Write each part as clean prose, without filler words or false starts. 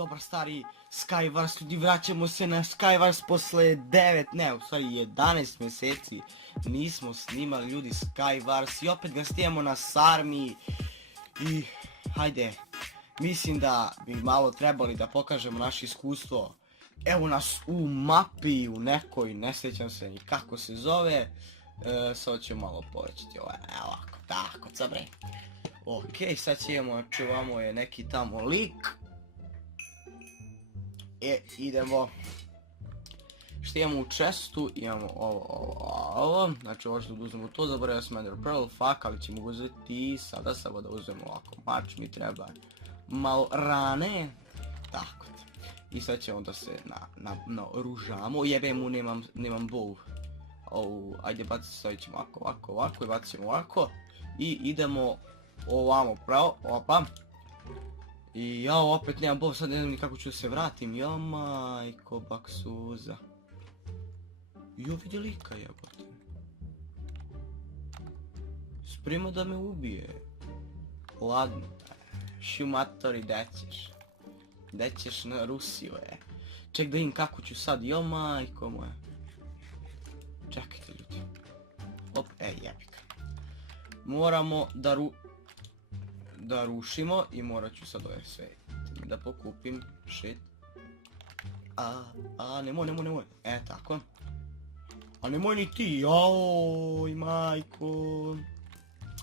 dobar stari Skywars, ljudi, vraćamo se na Skywars posle 9, ne, u stvari 11 mjeseci nismo snimali, ljudi, Skywars i opet ga snimamo na Sarmi i hajde, mislim da bi malo trebali da pokažemo naše iskustvo. Evo nas u mapi, u nekoj, ne sjećam se ni kako se zove, sad ću malo povećati ovo, evo ovako, tako, cabre. Ok, sad ćemo, znači ovamo je neki tamo lik. Idemo. Što imamo u chestu, imamo ovo, znači ovo što da uzmemo to, zaboravio sam Ender Pearl, fuck, ali ćemo uzeti sada samo da uzmemo ovako mač, mi treba malo rane, tako. I sad ćemo da se naoružamo, jebe mu, nemam bow. Ajde stavit ćemo ovako i bacit ćemo ovako. I idemo ovamo pravo, opa. I ja opet nemam bow, sad ne znam ni kako ću da se vratim, ja majko baksuza. Jo, vidi lika jebote. Sprema da me ubije. Ladno. Šumatori, gdje ćeš na Rusiju, Ček da vidim kako ću sad, jo majko moja. Čekajte ljudi. Op, jebika. Moramo da rušimo i morat ću sad ove sve da pokupim, shit. Nemoj, tako. A nemoj ni ti, joj majko.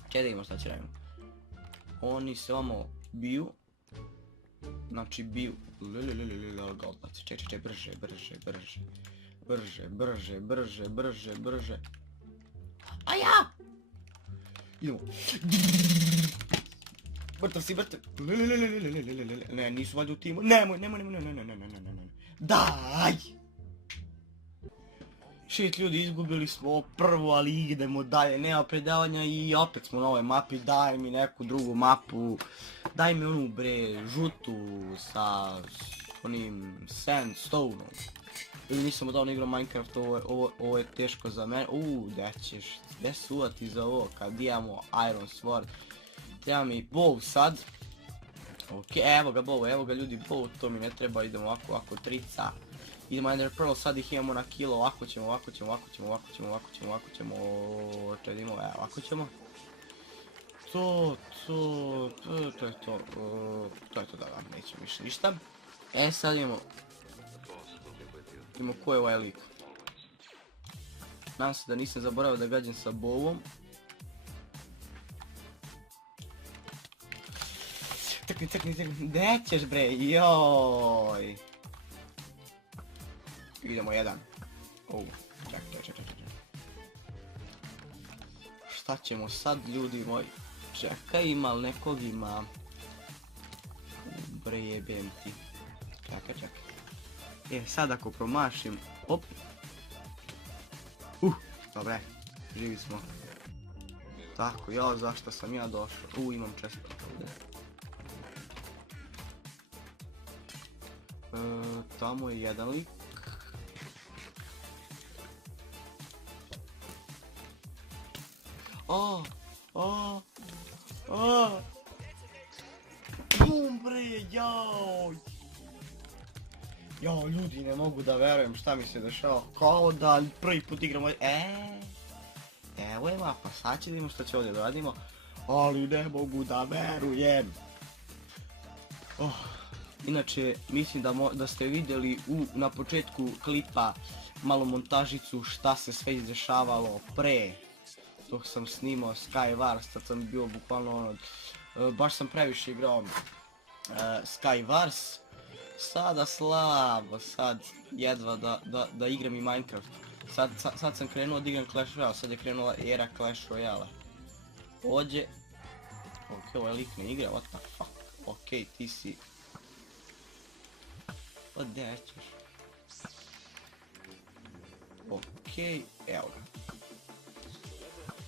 Čekaj da imamo šta će radimo. Oni se ovamo biju. Znači biju. Čekaj, brže. A ja! Idemo. Mrtav si. Ne, nisu valjda u timu. Nemoj. Daj! Shit, ljudi, izgubili smo prvu, ali idemo dalje, nema predavanja i opet smo na ovoj mapi, daj mi neku drugu mapu, daj mi onu žutu sa onim sandstone-om. Ili nisam odavno igrao Minecraft, ovo je teško za mene, gdje suvati za ovo kad imamo Iron Sword, treba mi bow sad, ok, evo ga ljudi, bow, to mi ne treba, idemo ovako, trica. Idemo Ender Pearl, sad ih imamo na kilo, ovako ćemo, To je to, da, nećemo više ništa. Sad imamo ko je ovaj lik. Nadam se da nisam zaboravio da gađam sa bovom. Crkni, gdje ćeš bre, joj. Idemo jedan. Čekaj. Šta ćemo sad, ljudi moji? Čekaj, ima li nekog ima? Bre, jebem ti. Čekaj. Sad ako promašim, op. Dobre, živi smo. Tako, jao, zašto sam ja došao? Imam često ovdje. Tamo je jedan lik. Bum bre, joj. Jao, ljudi, ne mogu da verujem šta mi se dešava, kao da prvi put igramo, evo je mapa, sad će da imamo što će ovdje da radimo, ali ne mogu da verujem. Inače, mislim da ste vidjeli na početku klipa malo montažicu šta se sve izdešavalo pre dok sam snimao Skywars, sad sam bio bukvalno baš sam previše igrao Skywars, sada slabo, sad jedva da igram i Minecraft, sad sam krenuo da igram Clash Royale, sad je krenula era Clash Royale. Ovdje, ok, ovaj lik ne igra, what the fuck, ok, ti si, gdje ćeš, ok, evo ga.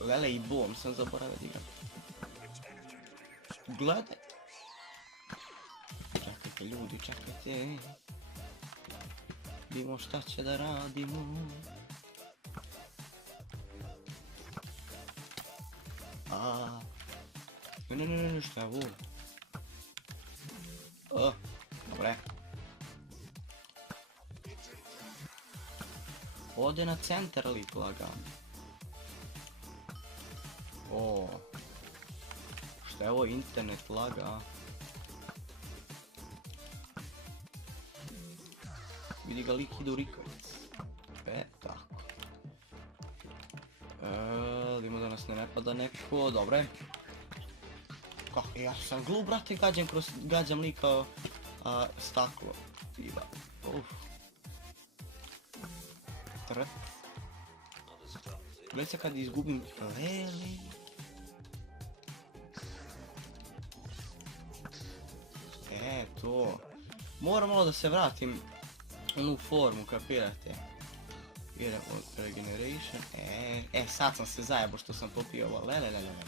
Lele i bom, sam zaboravio da igram. Gledaj. Čekajte ljudi, čekajte. Vidimo šta će da radimo. Ne, šta je ovo? Dobre. Ode na centar lik lagan. O. Šta je ovo internet laga? Vidi ga lik ide u rikavic. Tako. Vidimo da nas ne napada neko, dobre. Kako, ja sam glup, brate, gađam lika staklo. Iba. Trt. Gledaj se kad izgubim leli. To. Moram malo da se vratim u onu formu, kapirate. Idemo regeneration. Sad sam se zajebo što sam popio ovo. Lelelelele.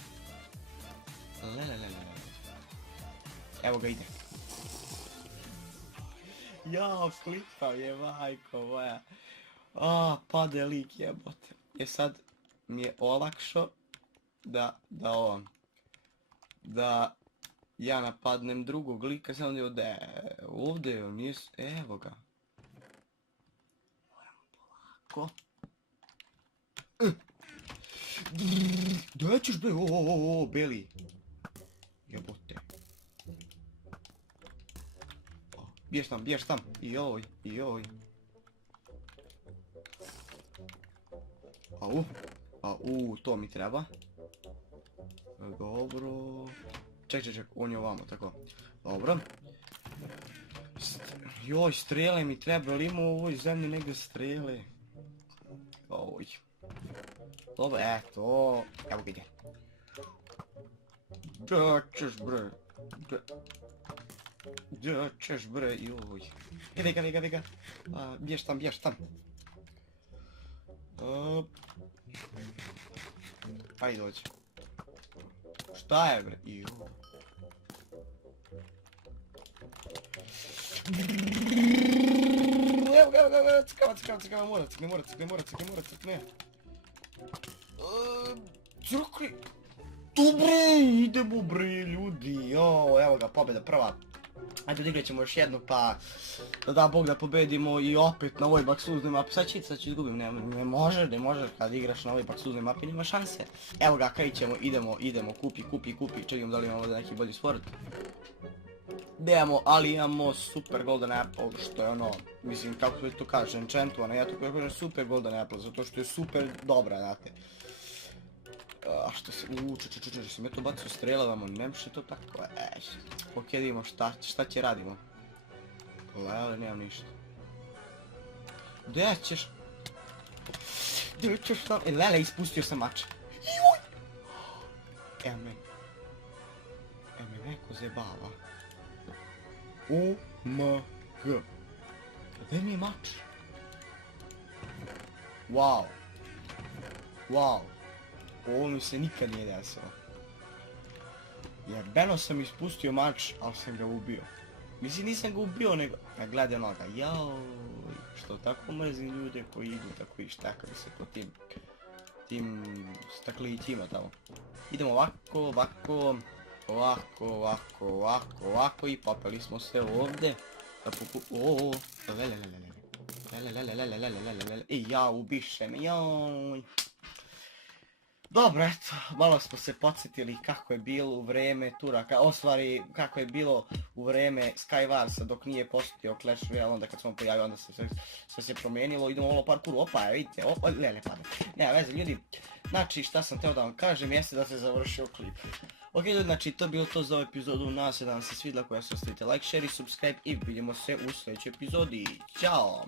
Evo ga ide. Jao, klipav je, majko moja. Pade lik, jebote. Sad mi je olakšao da ja napadnem drugog lika, sam ovdje nije, evo ga. Moram polako. Gdje ćeš bre, beli. Jebote. Biješ tam, joj. To mi treba. Dobro. Ček, on je ovamo, tako. Dobro. Joj, strele mi treba, ali ima u ovoj zemlji negdje strele. Dobro, eto. Evo ga ide. Da ćeš bre, joj. Gdje ga. Biješ tam. Ajde dođi. Šta je bre? Evo ga, cikava, mora, cikne. Crkli. Tu bre, idemo bre, ljudi, evo ga, pobjeda prva. Ajde, odigrat ćemo još jednu, pa da Bog da pobedimo i opet na ovoj baksuznoj mapi. Sad ću izgubim, ne može, kad igraš na ovoj baksuznoj mapi nema šanse. Evo ga, kaj ćemo, idemo, kupi, čekam da li imamo neki bolji sport. Idemo, ali imamo super golden apple, što je ono, mislim, kako se to kaže, enchantovano, ja to kažem super golden apple, zato što je super dobra, znate. Što se, sam ja to bacio strelavamo, nemaš to tako, ok, vidimo šta će radimo. Lele, nemam ništa. Gdje ćeš tam, lele, ispustio sam mač. Evo me neko zebava. OMG. Gdje mi je mač? Wow. Ovo mi se nikad nije desilo. Jebeno sam ispustio mač, ali sam ga ubio. Mislim, nisam ga ubio, nego... Gledaj noga, jaoj. Što tako mrzim ljude koji idu tako i štakali se po tim staklićima tamo. Idemo ovako i popeli smo se ovdje. Ja, ubiše me, joj. Dobro, eto, malo smo se podsjetili kako je bilo u vreme Turaka, kako je bilo u vreme Skywarsa dok nije posjetio Clash Royale, onda kad smo pojavili, onda sve se promijenilo, idemo ovo parkour, vidite, ne pada, nema veze ljudi, znači šta sam teo da vam kažem jeste da se završio klip. Ok ljudi, znači to je bilo to za ovu epizodu, nadam se da vam se svidjela, koja se ostavite like, share i subscribe i vidimo se u sljedećoj epizodi, ćao!